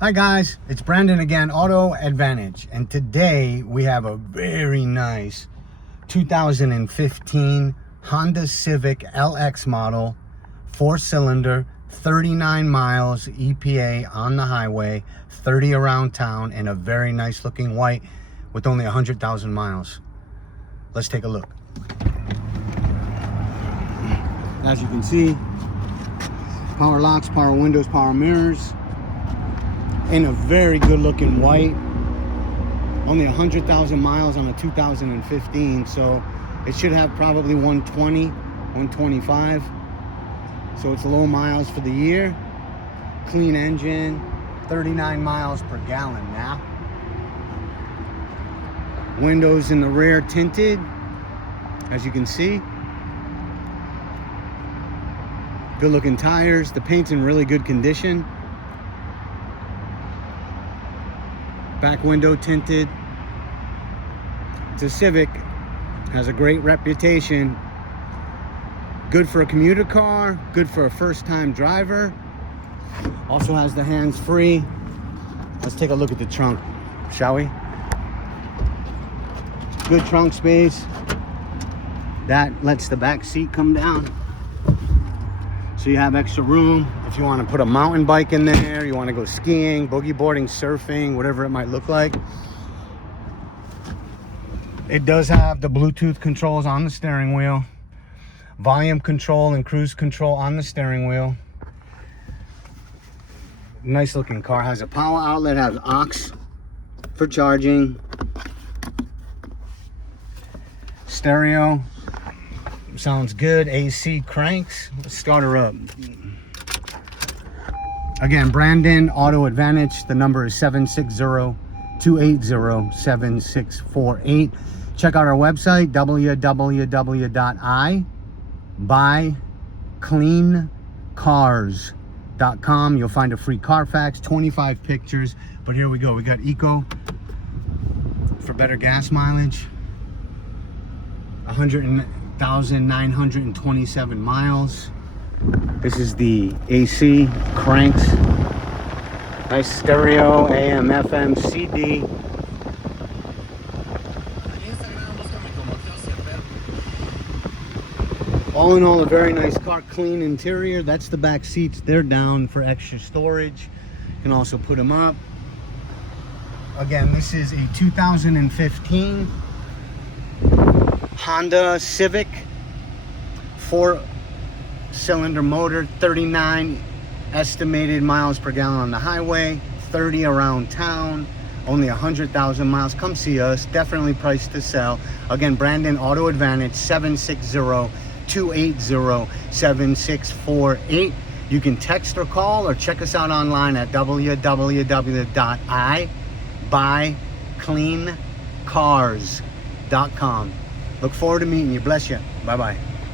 Hi guys, it's Brandon again, Auto Advantage, and today we have a very nice 2015 Honda Civic LX model, 4-cylinder, 39 miles EPA on the highway, 30 around town, and a very nice looking white with only 100,000 miles. Let's take a look. As you can see, power locks, power windows, power mirrors, in a very good looking white. Only 100,000 miles on a 2015, so it should have probably 120, 125. So it's low miles for the year. Clean engine, 39 miles per gallon now. Windows in the rear tinted, as you can see. Good looking tires. The paint's in really good condition. Back window tinted. It's a Civic, has a great reputation. Good for a commuter car, good for a first-time driver. Also has the hands-free. Let's take a look at the trunk, shall we? Good trunk space. That lets the back seat come down, so you have extra room if you want to put a mountain bike in there, you want to go skiing, boogie boarding, surfing, whatever it might look like. It does have the Bluetooth controls on the steering wheel, volume control and cruise control on the steering wheel. Nice looking car. Has a power outlet, has aux for charging. Stereo sounds good. AC cranks. Let's start her up. Again, Brandon Auto Advantage. The number is 760-280-7648. Check out our website, www.i-VTEC.com. You'll find a free Carfax, 25 pictures. But here we go. We got Eco for better gas mileage. 100,927 miles. This is the AC cranks. Nice stereo, AM, FM, CD. All in all, a very nice car, clean interior. That's the back seats. They're down for extra storage. You can also put them up. Again, this is a 2015 Honda Civic, 4-cylinder motor, 39 estimated miles per gallon on the highway, 30 around town, only 100,000 miles. Come see us. Definitely priced to sell. Again, Brandon Auto Advantage, 760-280-7648. You can text or call or check us out online at www.i-VTEC.com. Look forward to meeting you. Bless you. Bye-bye.